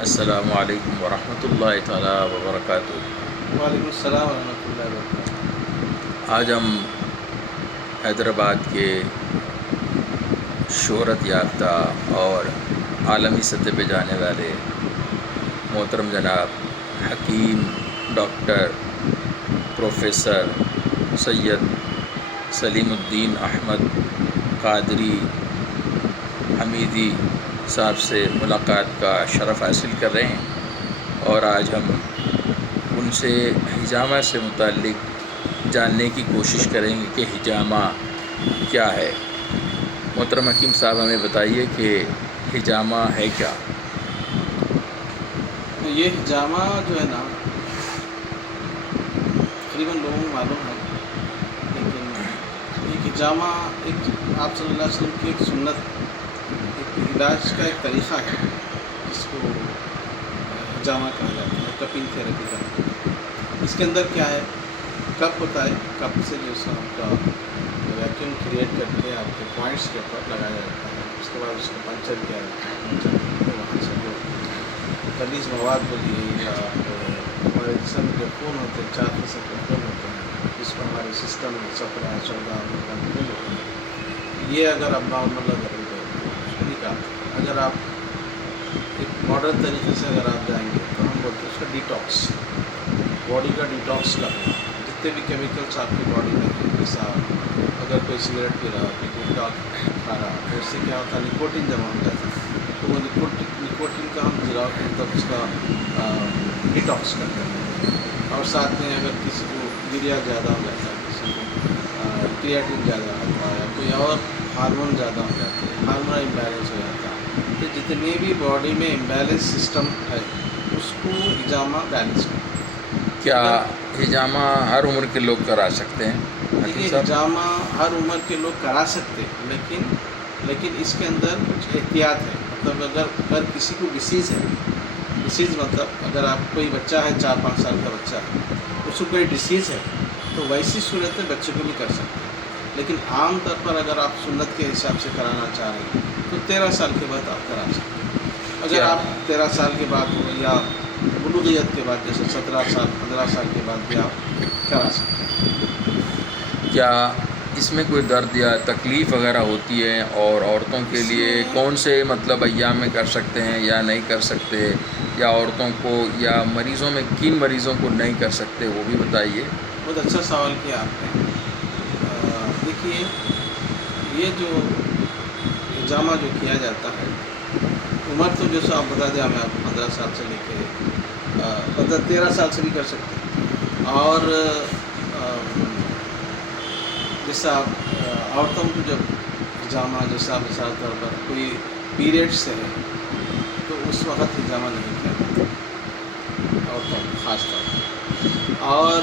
السلام علیکم ورحمۃ اللہ تعالیٰ وبرکاتہ۔ وعلیکم السلام ورحمۃ اللہ وبرکاتہ۔ آج ہم حیدرآباد کے شہرت یافتہ اور عالمی سطح پہ جانے والے محترم جناب حکیم ڈاکٹر پروفیسر سید سلیم الدین احمد قادری حمیدی صاحب سے ملاقات کا شرف حاصل کر رہے ہیں، اور آج ہم ان سے حجامہ سے متعلق جاننے کی کوشش کریں گے کہ حجامہ کیا ہے۔ محترم حکیم صاحب ہمیں بتائیے کہ حجامہ ہے کیا؟ یہ حجامہ جو ہے نا تقریباً لوگوں کو معلوم ہے، لیکن ایک حجامہ ایک آپ صلی اللہ علیہ وسلم کی ایک سنت، ایک علاج کا ایک طریقہ ہے جس کو حجامہ کہا جاتا ہے، کپنگ تھیراپی کہا جاتا ہے۔ اس کے اندر کیا ہے، کپ ہوتا ہے، کپ سے جو سا آپ کا ویکیوم کریٹ کر کے آپ کے پوائنٹس کے اوپر لگایا جاتا ہے، اس کے بعد اس کو پنچر کیا جاتا ہے، پنچر کر کے وہاں سے جو خلیج مواد بولیے یا ہمارے جسم میں جو خون ہوتے ہیں 4% کے خون ہوتے ہیں، جس کو ہمارے سسٹم میں 17 14 خون ہوتے ہیں، یہ اگر اب نارمل اگر ہو جائے تو اس کو نکالتے ہیں۔ اگر آپ ایک ماڈرن طریقے سے اگر آپ جائیں گے تو ہم بولتے ہیں اس کا ڈیٹاکس، باڈی کا ڈیٹاکس کرنا، جتنے بھی کیمیکلس آپ کی باڈی میں ہیں، جیسا اگر کوئی سگریٹ پی رہا، کوئی گٹکا کھا رہا تو اس سے کیا ہوتا ہے، نکوٹین جمع ہو جاتا ہے، تو وہ نکوٹین کا ہم جلا کے مطلب اس کا ڈیٹاکس کرتے ہیں۔ اور ساتھ میں اگر کسی کو یوریا زیادہ ہو جاتا ہے، کسی کو کریاٹین زیادہ آتا ہے، یا کوئی اور ہارمون زیادہ ہو جاتے ہیں، ہارمون امبیلنس ہو جاتا ہے، تو جتنی بھی باڈی میں امبیلنس سسٹم ہے اس کو حجامہ بیلنس کرتا ہے۔ کیا اگر حجامہ ہر عمر کے لوگ کرا سکتے ہیں حکیم دیکھیے، صاحب؟ حجامہ ہر عمر کے لوگ کرا سکتے ہیں، لیکن اس کے اندر کچھ احتیاط ہے۔ مطلب اگر کسی کو ڈسیز ہے، ڈسیز مطلب اگر آپ کوئی بچہ ہے 4 5 سال کا بچہ ہے، اس کو کوئی ڈسیز ہے تو ویسی صورت میں بچے کو بھی کر سکتے ہیں، لیکن عام طور پر اگر آپ سنت کے حساب سے کرانا چاہ رہے ہیں تو 13 سال کے بعد آپ کرا سکتے ہیں۔ اگر کیا آپ 13 سال کے بعد ہو یا بلوغیت کے بعد، جیسے 17 سال 15 سال کے بعد بھی آپ کرا سکتے ہیں۔ کیا اس میں کوئی درد یا تکلیف وغیرہ ہوتی ہے، اور عورتوں کے اس لیے میں کون سے مطلب ایام میں کر سکتے ہیں یا نہیں کر سکتے، یا عورتوں کو یا مریضوں میں کن مریضوں کو نہیں کر سکتے، وہ بھی بتائیے۔ بہت اچھا سوال کیا آپ نے۔ دیکھیے، یہ جو حجامہ جو کیا جاتا ہے، عمر تو جو سو آپ بتا دیں، ہمیں آپ 15 سال سے لے کے 13 سال سے بھی کر سکتے ہیں۔ اور جیسا عورتوں کو جب حجامہ، جیسا مثال طور پر کوئی پیریڈ سے ہے تو اس وقت حجامہ نہیں کیا جاتا عورتوں کو خاص طور پر۔ اور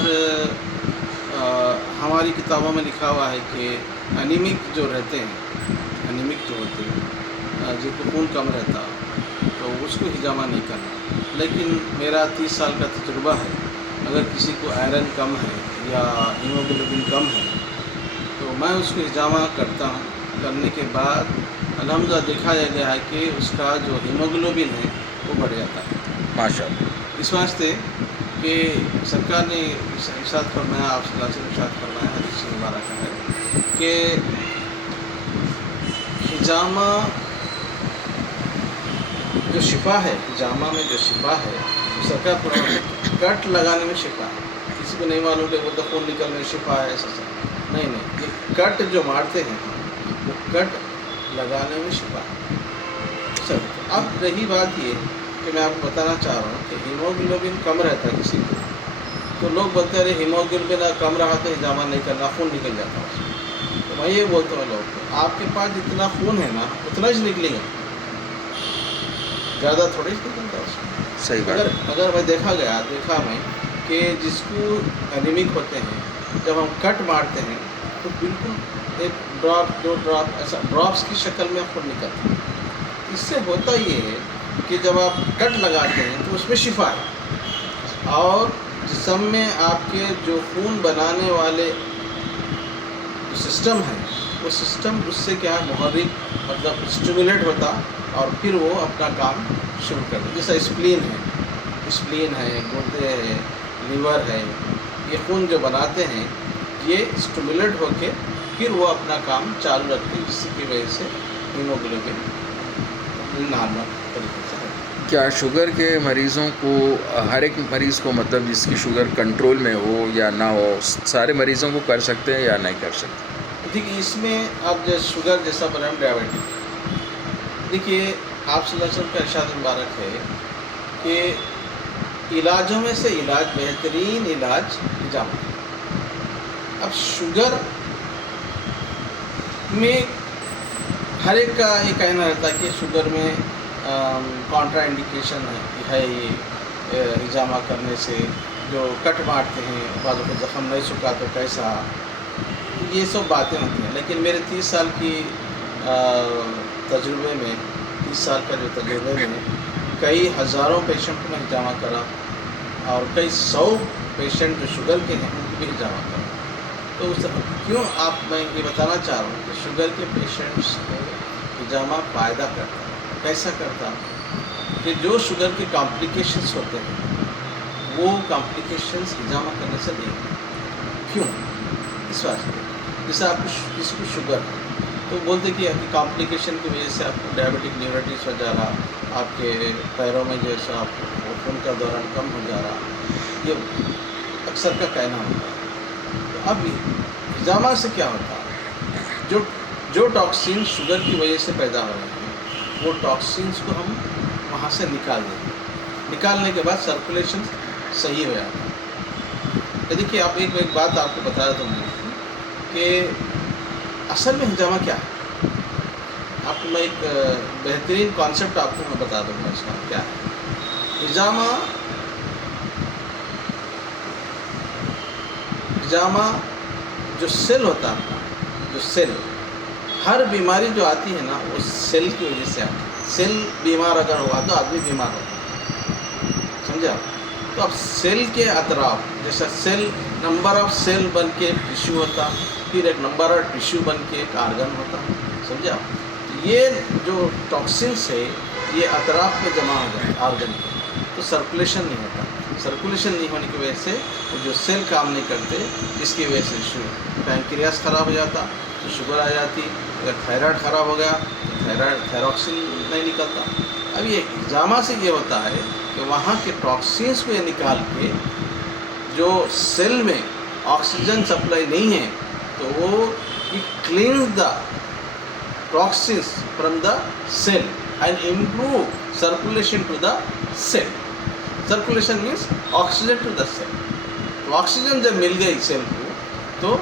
ہماری کتابوں میں لکھا ہوا ہے کہ انیمک جو رہتے ہیں، انیمک جو ہوتے ہیں، جن کو خون کم رہتا تو اس کو حجامہ نہیں کرنا۔ لیکن میرا 30 سال کا تجربہ ہے، اگر کسی کو آئرن کم ہے یا ہیموگلوبن کم ہے تو میں اس کو حجامہ کرتا ہوں۔ کرنے کے بعد الحمدللہ دیکھا گیا ہے کہ اس کا جو ہیموگلوبن ہے وہ بڑھ جاتا ہے۔ ماشاء اللہ۔ اس واسطے کہ سرکار نے ارشاد فرمایا، آپ صلی اللہ علیہ وسلم ارشاد فرمایا، حدیث مبارکہ ہے کہ حجامہ جو شفا ہے، حجامہ میں جو شفا ہے، سرکار فرماتے ہیں کٹ لگانے میں شفا ہے۔ کسی کو نہیں معلوم کہ وہ تو خون نکلنے میں شفا ہے، ایسا نہیں، یہ کٹ جو مارتے ہیں وہ کٹ لگانے میں شفا ہے۔ سر اب رہی بات یہ کہ میں آپ کو بتانا چاہ رہا ہوں کہ ہیموگلوبن کم رہتا ہے کسی کو، تو لوگ بولتے ہیں ارے ہیموگلوبن کم رہا تو حجامہ نہیں کرنا، خون نکل جاتا ہے۔ تو میں یہ بولتا ہوں لوگ کو، آپ کے پاس جتنا خون ہے نا اتنا ہی نکلے گا، زیادہ تھوڑی نکلتا اس میں۔ صحیح بات۔ اگر میں دیکھا میں کہ جس کو انیمک ہوتے ہیں، جب ہم کٹ مارتے ہیں تو بالکل 1 ڈراپ 2 ڈراپ ایسا ڈراپس کی شکل میں خون نکلتا ہے۔ اس سے ہوتا یہ ہے کہ جب آپ کٹ لگاتے ہیں تو اس میں شفا ہے، اور جسم میں آپ کے جو خون بنانے والے سسٹم ہے وہ سسٹم اس سے کیا ہے، محرک مطلب اسٹیمولیٹ ہوتا، اور پھر وہ اپنا کام شروع کر دیں. جیسا اسپلین ہے, گردے ہے, لیور ہے, یہ خون جو بناتے ہیں یہ اسٹیمولیٹ ہو کے پھر وہ اپنا کام چالو رکھتے ہیں, جس کی وجہ سے ہیموگلوبن نارمل طریقے سے ہے. کیا شوگر کے مریضوں کو, ہر ایک مریض کو مطلب جس کی شوگر کنٹرول میں ہو یا نہ ہو, سارے مریضوں کو کر سکتے ہیں یا نہیں کر سکتے؟ دیکھیے اس میں آپ جو شوگر جیسا بنا ڈائبٹک, دیکھیے آپ صلی اللہ علیہ وسلم کا ارشاد مبارک ہے کہ علاجوں میں سے بہترین علاج ہجامہ. اب شوگر میں ہر ایک کا یہ کہنا رہتا ہے کہ شوگر میں کانٹرا انڈیکیشن ہے یہ ہجامہ کرنے سے, جو کٹ مارتے ہیں بعضوں کو زخم نہیں سکا تو کیسا, یہ سب باتیں ہوتی ہیں. لیکن میرے 30 سال کی تجربے میں, 30 سال کا جو تجربے میں کئی ہزاروں پیشنٹ میں ہجامہ کرا اور کئی 100 پیشنٹ جو شوگر کے ہیں ان کو بھی ہجامہ کرا. تو اس کیوں آپ میں یہ بتانا چاہ رہا ہوں کہ شوگر کے پیشنٹس کو ہجامہ فائدہ کرتا ہے. کیسا کرتا کہ جو شوگر کے کمپلیکیشنس ہوتے ہیں وہ کمپلیکیشنس ہجامہ کرنے سے نہیں ہوتے. کیوں؟ اس واسطے جیسے آپ کو کسی کو شوگر ہے تو بولتے کہ آپ کی کمپلیکیشن کی وجہ سے آپ کو ڈائبٹک نیوریٹس ہو جا رہا, آپ کے پیروں میں جیسا آپ کو خون کا دوران کم ہو جا رہا, یہ اکثر کا کہنا ہوتا ہے. تو اب ہجامہ سے کیا ہوتا ہے, جو ٹاکسین شوگر کی وجہ سے پیدا ہو رہے ہیں وہ ٹاکسینس کو ہم وہاں سے نکال دیں گے. نکالنے کے بعد سرکولیشن صحیح ہو جاتا ہے. دیکھیے آپ ایک بات آپ کو بتا رہا ہوں کہ اصل میں ہجامہ کیا ہے. آپ کو میں ایک بہترین کانسیپٹ آپ کو میں بتا دوں گا اس کا کیا ہے. ہجامہ جو سیل ہوتا ہے اپنا, جو سیل, ہر بیماری جو آتی ہے نا وہ سیل کی وجہ سے آتی ہے. سیل بیمار اگر ہوا تو آدمی بیمار ہوتا ہے, سمجھے آپ. تو اب سیل کے اطراف جیسا سیل نمبر آف سیل بن کے ایک ٹیشو ہوتا, پھر ایک نمبر آف ٹیشو بن کے ایک آرگن ہوتا, سمجھے آپ. یہ جو ٹاکسنس ہے یہ اطراف میں جمع ہو جائے آرگن کے, تو سرکولیشن نہیں ہوتا. سرکولیشن نہیں ہونے کی وجہ سے وہ جو سیل کام نہیں کرتے, اس کی وجہ سے پینکریاس خراب ہو جاتا تو شوگر آ جاتی. اگر تھائرائڈ خراب ہو گیا تو تھائروکسین نہیں نکلتا. اب یہ ہجامہ سے یہ ہوتا ہے کہ وہاں کے ٹاکسینس کو یہ نکال کے جو سیل میں آکسیجن سپلائی نہیں ہے تو وہ cleans the toxins from the cell and improve circulation to the cell. Circulation means oxygen to the cell. تو آکسیجن جب مل گئی سیل کو تو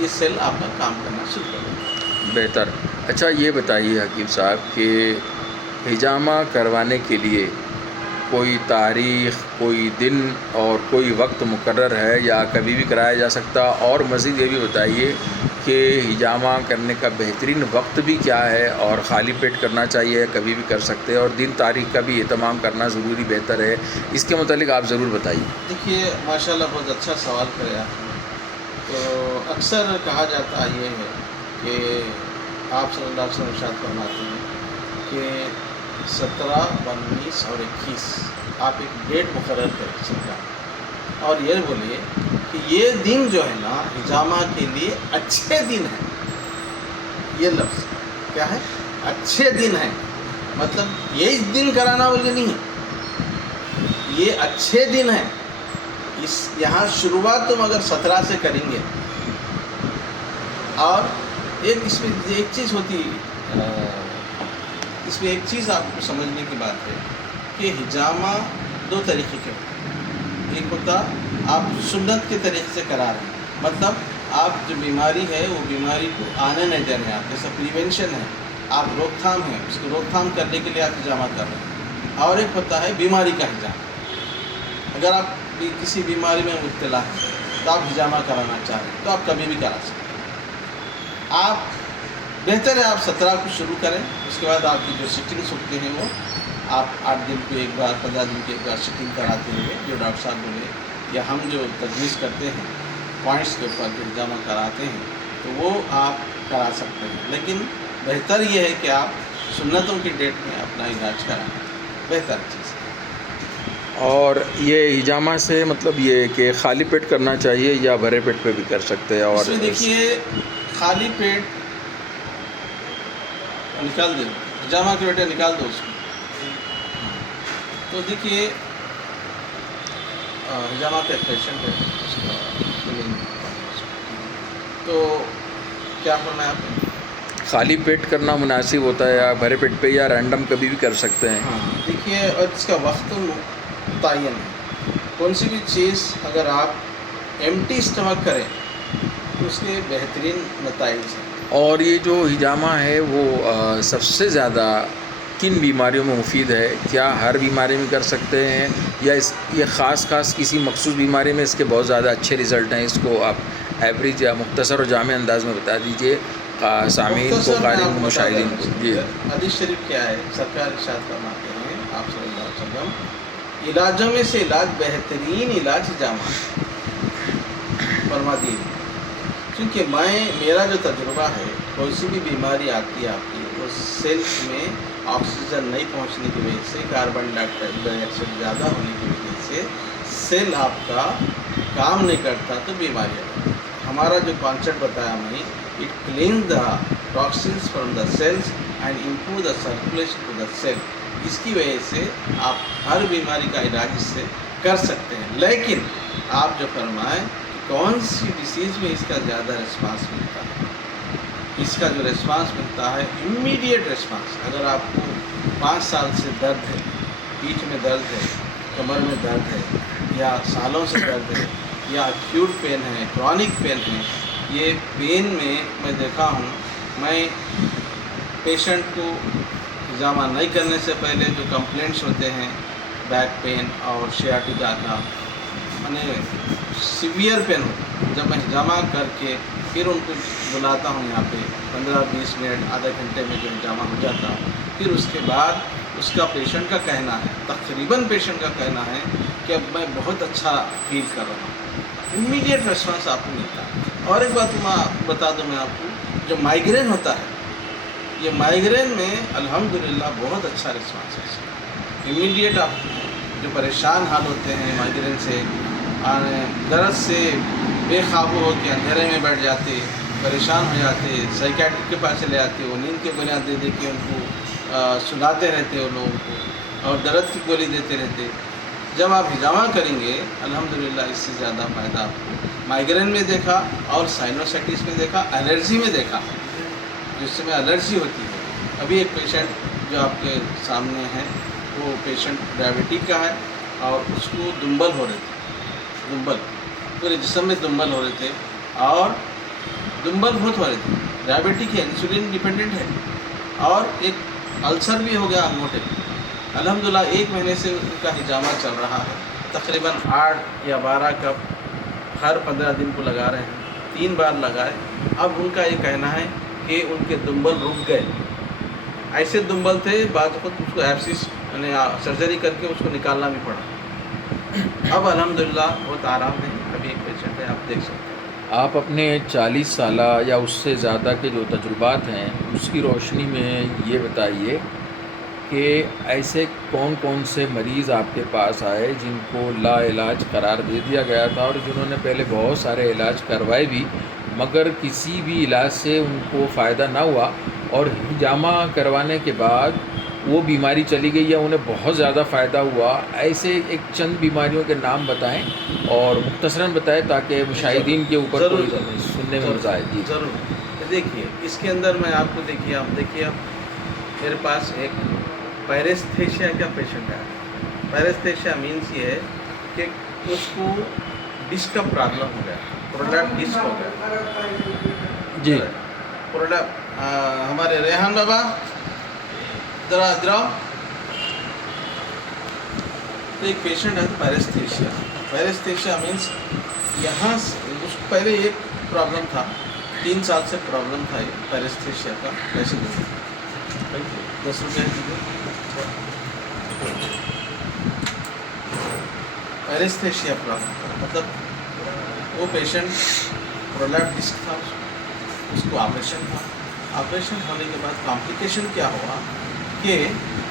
یہ سیل آپ کا کام کرنا شروع کر دیں. بہتر. اچھا یہ بتائیے حکیم صاحب کہ ہجامہ کروانے کے لیے کوئی تاریخ, کوئی دن اور کوئی وقت مقرر ہے یا کبھی بھی کرایا جا سکتا؟ اور مزید یہ بھی بتائیے کہ ہجامہ کرنے کا بہترین وقت بھی کیا ہے, اور خالی پیٹ کرنا چاہیے, کبھی بھی کر سکتے ہیں, اور دن تاریخ کا بھی اہتمام کرنا ضروری بہتر ہے. اس کے متعلق آپ ضرور بتائیے. دیکھیے ماشاءاللہ بہت اچھا سوال کرے آپ. تو اکثر کہا جاتا یہ ہے کہ آپ صلی اللہ علیہ وسلم ارشاد فرماتے ہیں کہ 17, 19 اور 21 آپ ایک ڈیٹ مقرر کریں سرکار, اور یہ بولیے کہ یہ دن جو ہے نا ہجامہ کے لیے اچھے دن ہیں. یہ لفظ کیا ہے, اچھے دن ہیں. مطلب یہ اس دن کرانا بولے نہیں ہے, یہ اچھے دن ہیں. یہاں شروعات تم اگر 17 سے کریں گے, اور اس میں ایک چیز ہوتی, اس میں ایک چیز آپ کو سمجھنے کی بات ہے کہ ہجامہ 2 طریقے کے ہوتے ہیں. ایک ہوتا آپ سنت کے طریقے سے کرا رہے ہیں, مطلب آپ جو بیماری ہے وہ بیماری کو آنے نہیں دے رہے ہیں, آپ جیسا پریونشن ہے, آپ روک تھام ہے, اس کو روک تھام کرنے کے لیے آپ ہجامہ کر رہے ہیں. اور ایک ہوتا ہے بیماری کا ہجامہ. اگر آپ کسی بیماری میں مبتلا ہیں تو آپ ہجامہ کرانا چاہ رہے ہیں تو آپ کبھی بھی کرا سکتے ہیں. آپ بہتر ہے آپ 17 کو شروع کریں, اس کے بعد آپ کی جو سٹنگس ہوتے ہیں وہ آپ 8 دن پہ ایک بار, 15 دن پہ ایک بار سٹنگ کراتے ہوئے جو ڈاکٹر صاحب بولے, یا ہم جو تجویز کرتے ہیں پوائنٹس کے اوپر جو ہجامہ کراتے ہیں تو وہ آپ کرا سکتے ہیں. لیکن بہتر یہ ہے کہ آپ سنتوں کی ڈیٹ میں اپنا علاج کرائیں. بہتر چیز ہے. اور یہ ہجامہ سے مطلب یہ کہ خالی پیٹ کرنا چاہیے یا بھرے پیٹ پہ بھی کر سکتے ہیں؟ اور اس میں دیکھیے خالی پیٹ نکال دو، ہجامہ کے بیٹے نکال دو اس کو. تو دیکھیے ہجامہ کا ایک پیشنٹ ہے، اس کا تو کیا فرمایا آپ نے؟ خالی پیٹ کرنا مناسب ہوتا ہے یا بھرے پیٹ پہ، یا رینڈم کبھی بھی کر سکتے ہیں؟ ہاں دیکھیے، اور اس کا وقت متعین ہے. کون سی بھی چیز اگر آپ ایمٹی اسٹمک کریں تو اس کے بہترین نتائج ہیں. اور یہ جو ہجامہ ہے وہ سب سے زیادہ کن بیماریوں میں مفید ہے؟ کیا ہر بیماری میں کر سکتے ہیں یا یہ خاص کسی مخصوص بیماری میں اس کے بہت زیادہ اچھے رزلٹ ہیں؟ اس کو آپ ایوریج یا مختصر اور جامع انداز میں بتا دیجیے سامعین کو، مختصر میں قارئین آپ کو، کو بتا مشاہدین کو. دیں، جی حدیث شریف کیا ہے؟ سرکار ارشاد فرماتے ہیں آپ صلی اللہ علیہ وسلم، علاجوں میں سے علاج بہترین علاج ہجامہ فرما دیے. کیونکہ میرا جو تجربہ ہے، کوئی سی بھی بیماری آتی ہے آپ کی، وہ سیلز میں آکسیجن نہیں پہنچنے کی وجہ سے، کاربن ڈائی آکسائڈ زیادہ ہونے کی وجہ سے سیل آپ کا کام نہیں کرتا تو بیماری آتی ہے. ہمارا جو کانسیپٹ بتایا میں، it cleanses the toxins from the cells and improve the circulation to the cell. اس کی وجہ سے آپ ہر بیماری کا علاج اس سے کر سکتے ہیں. لیکن آپ جو فرمائیں کہ کون سی ڈیسیز میں اس کا زیادہ ریسپانس ملتا ہے، اس کا جو ریسپانس ملتا ہے امیڈیٹ ریسپانس. اگر آپ کو 5 سال سے درد ہے، پیٹھ میں درد ہے، کمر میں درد ہے، یا سالوں سے درد ہے، یا ایکیوٹ پین ہے، کرونک پین ہے، یہ پین میں دیکھا ہوں، میں پیشنٹ کو ہجامہ نہیں کرنے سے پہلے جو کمپلینٹس ہوتے ہیں بیک پین اور شیاٹیکا کا، میں سیویئر پین ہوتا ہے، جب میں ہجامہ کر کے پھر ان کو بلاتا ہوں یہاں پہ 15-20 منٹ آدھے گھنٹے میں جو ہجامہ ہو جاتا ہوں، پھر اس کے بعد اس کا پیشنٹ کا کہنا ہے، تقریباً پیشنٹ کا کہنا ہے کہ اب میں بہت اچھا فیل کر رہا ہوں. امیڈیٹ ریسپانس آپ کو ملتا ہے. اور ایک بات میں بتا دوں میں آپ کو، جو مائیگرین ہوتا ہے، یہ مائیگرین میں الحمدللہ بہت اچھا ریسپانس ہے. امیڈیٹ آپ جو پریشان حال ہوتے ہیں مائیگرین سے، درد سے بے قابو ہو کے اندھیرے میں بیٹھ جاتے، پریشان ہو جاتے، سائیکیٹرک کے پاس چلے آتے، وہ نیند کی گولیاں دے کے ان کو سلاتے رہتے وہ لوگوں کو، اور درد کی گولی دیتے رہتے. جب آپ ہجامہ کریں گے الحمدللہ اس سے زیادہ فائدہ آپ کو مائیگرین میں دیکھا، اور سائنوسائٹس میں دیکھا، الرجی میں دیکھا، جس میں الرجی ہوتی ہے. ابھی ایک پیشنٹ جو آپ کے سامنے ہے، وہ پیشنٹ ڈائبٹک کا ہے، اور اس کو دنبل ہو رہے تھے، دنبل پورے جسم میں دنبل ہو رہے تھے، اور دنبل بہت ہو رہے تھے. ڈائبٹک ہے، انسولین ڈیپینڈنٹ ہے، اور ایک السر بھی ہو گیا انگوٹھے. الحمدللہ 1 مہینے سے ان کا ہجامہ چل رہا ہے، تقریباً 8 یا 12 کپ ہر 15 دن کو لگا رہے ہیں، 3 بار لگائے. اب ان کا یہ کہنا ہے کہ ان کے دنبل رک گئے. ایسے دنبل تھے، بعض وقت اس کو ایپسس یعنی سرجری کر کے اس کو نکالنا بھی پڑا. اب الحمدللہ بہت آرام ہے. ابھی ایک پیشنٹ ہے، آپ دیکھ سکتے ہیں. آپ اپنے 40 سالہ یا اس سے زیادہ کے جو تجربات ہیں اس کی روشنی میں یہ بتائیے کہ ایسے کون سے مریض آپ کے پاس آئے جن کو لا علاج قرار دے دیا گیا تھا، اور جنہوں نے پہلے بہت سارے علاج کروائے بھی مگر کسی بھی علاج سے ان کو فائدہ نہ ہوا، اور ہجامہ کروانے کے بعد وہ بیماری چلی گئی یا انہیں بہت زیادہ فائدہ ہوا؟ ایسے ایک چند بیماریوں کے نام بتائیں اور مختصراً بتائیں تاکہ مشاہدین کے اوپر کوئی سننے میں مزہ آئے. جی ضرور. دیکھیے اس کے اندر میں آپ کو دیکھیے میرے پاس ایک پیرستھیشیا کا پیشنٹ ہے. پیرستھیشیا مینس یہ ہے کہ اس کو ڈسک کا پرابلم ہو گیا، پرولیپ ڈسک ہو گیا. جی پرولیپ ہمارے ریحان بابا ذرا ادراؤ. تو ایک پیشنٹ ہے پیرستھیشیا. پیرستھیشیا مینس یہاں سے اس کو پہلے ایک پرابلم تھا، 3 سال سے پرابلم تھا یہ پیرستھیشیا کا. پیسے دیں 10 روپے پیرستھیشیا پرابلم تھا. مطلب وہ پیشنٹ پرولیپ ڈسک تھا، اس کو آپریشن تھا. آپریشن ہونے کے بعد کمپلیکیشن کیا ہوا کہ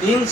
3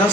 10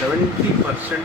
70%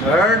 3rd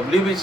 WBC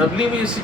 WBC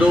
2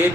1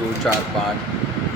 2, 4, 5